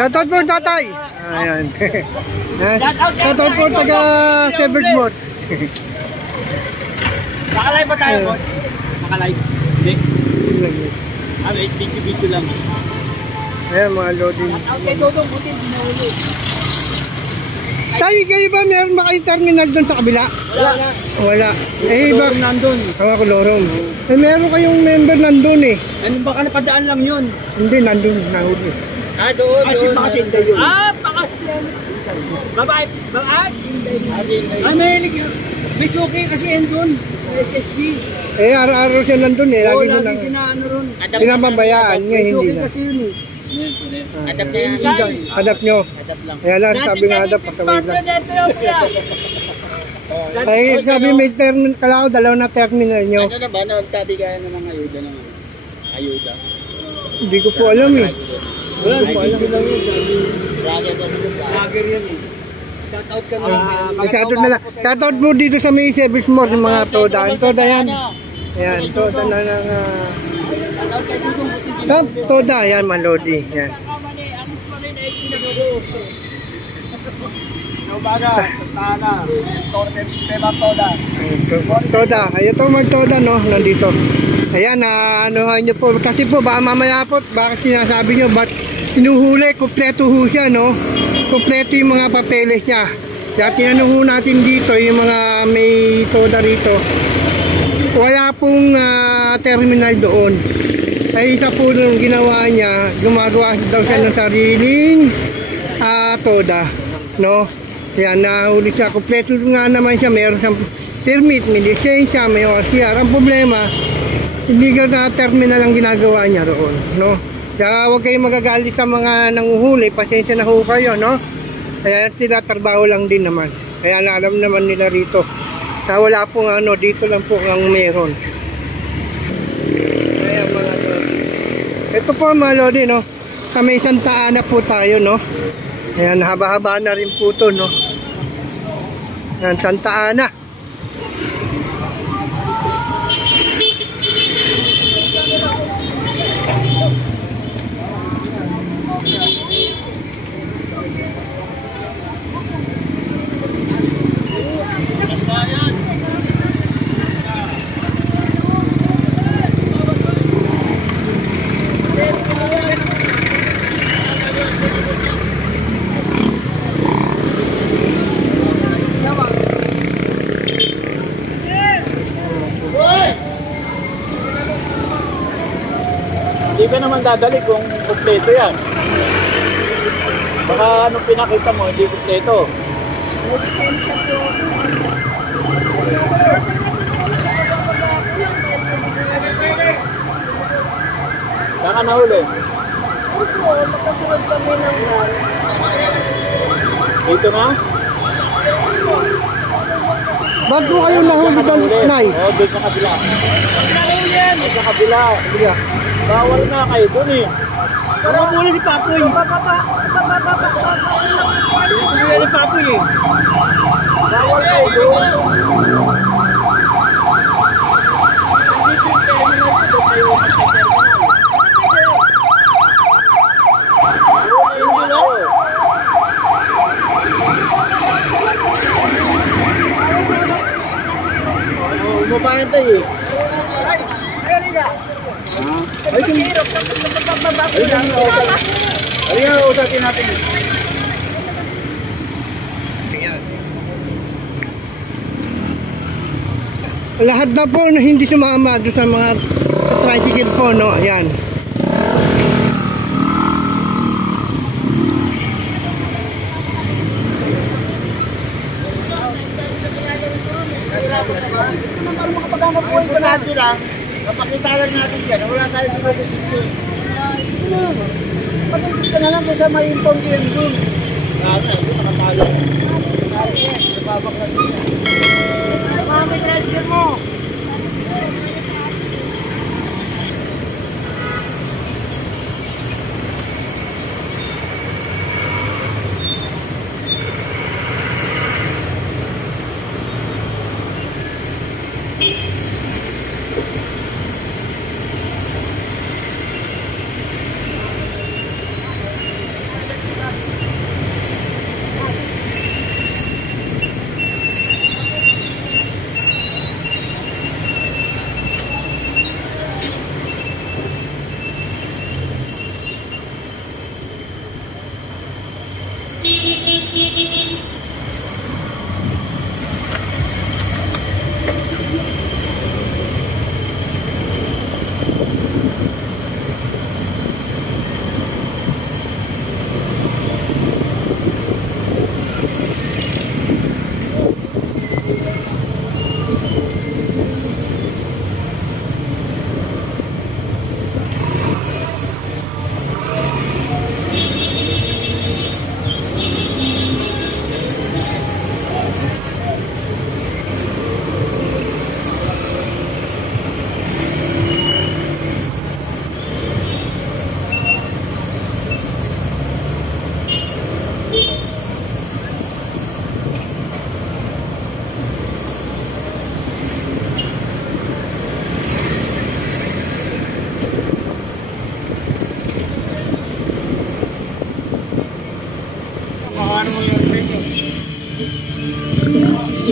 Shoutout po tatay. Ayan. Shoutout po taga Seversmore. Naka-live ba tayo, boss? Naka-live? Hindi. Wait, video lang. Ayan, mga loading. Okay, Dodong, buti binahuli. Tayo, kayo ba meron ba kayong terminal doon sa kabila? Wala. Wala. Eh, iba. Nandun. Ang ako lorong. Eh, meron kayong member nandun eh. Ano baka napadaan lang yun? Hindi, nandun. Nahuli. Doon. Baka sinday yun. Baka babae. May suki kasi yan doon. SSG. Eh, araw-araw siya nandun eh. Oo, Lagi lagi lang. sinaano ron. Pinababayaan niya, May hindi suki na. kasi yun eh. Adapt na yan. Adapt nyo. Kaya lang, sabi nga adapt, pasaway lang. Ay, sabi may terminal, kala ko dalaw na terminal nyo. Ano na ba? Nagtabi ka na ng ayuda naman. Ayuda. Hindi ko po alam eh. Wala, hindi ko lang yun. Vlogger yan eh. Shoutout ka na. Shoutout na lang. Shoutout mo dito sa may Seversmore ng mga Toda. Ang Toda yan. Ayan, Toda na ng... Toda, yan, Malodi. Yan. Toda, ayun to mag-Toda no, nandito. Ayan, anuhan nyo po. Kasi po, baka mamaya po, bakit sinasabi nyo, ba't inuhuli, kumpleto ho siya, no? Kumpleto yung mga papeles niya. Kaya tinanong ho natin dito, yung mga may Toda rito. Wala pong terminal doon. Ay isa po nung ginawa niya, gumagawa daw siya ng sariling Toda, no? Kaya nahuli siya, kumpleto nga naman siya, meron siyang permit, may lisensya, may OCR. Ang problema, hindi ka na terminal ang ginagawa niya roon, no? Kaya huwag kayong magagalit sa mga nanguhuli, pasensya na ho kayo, no? Kaya sila trabaho lang din naman. Kaya alam naman nila rito. Kaya wala pong ano, dito lang po ang meron. Kaya mga ito po mga lodi, no? Kami Santa Ana po tayo, no? Ayan, haba-haba na rin po ito, no? Ayan, Santa Ana. Hindi ka naman dadali kung kumpleto yan. Baka anong pinakita mo, hindi kumpleto. Saan ka nahuli? Opo, makasunod kami ng van. Dito na? Ba't po kayo nahuli doon, Nay? Oo, doon sa kabila. Doon sa kabila. Bawal na kayo doon eh. Pero muli si Papoy. Bababa. Hindi ni Papoy eh. Bawal kayo doon. Umapayan tayo eh. Ay, Xerox, tapos nagbababa ko lang. Ay, usapin natin. Lahat na po na hindi sumama doon sa mga tricycle po, no? Ayan. Ang importante lang, kapakita lang natin yan, wala tayong pinag-isipin. Patigil ka na lang kung sa may inform din dun. Kaya, hindi makapalo. Nababak na din yan. Mami, tricycle mo!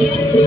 Ano?